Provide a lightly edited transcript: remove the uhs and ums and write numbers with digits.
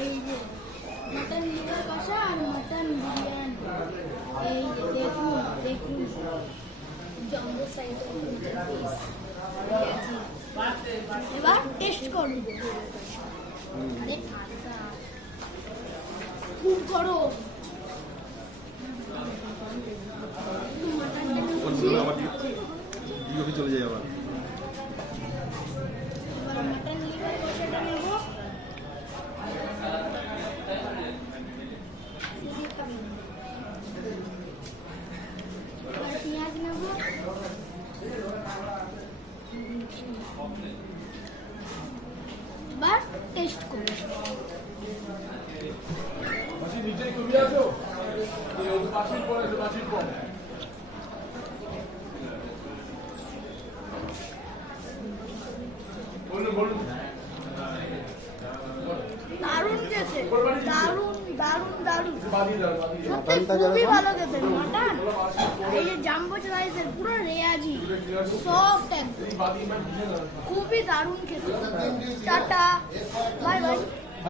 এই যে mutton liver কষা আর মটন বিরিয়ানি। এই যে দেখুন দেখুন জম্বো সাইজের মটন পিস। এবার টেস্ট করুন। আরে ঠান্ডা খুব গরম। চলে যায় আবার। এবার মটন লিভার কষাটা নেব। এবার পেঁয়াজ নেব। এবার টেস্ট করব। দারুণ খেতে, দারুণ দারুণ দারুণ, সত্যি খুবই ভালো খেতে মটন। এই যে জাম্বো সাইজের পুরো রেয়াজি সফট একদম, খুবই দারুণ খেতে। Tata, bye bye.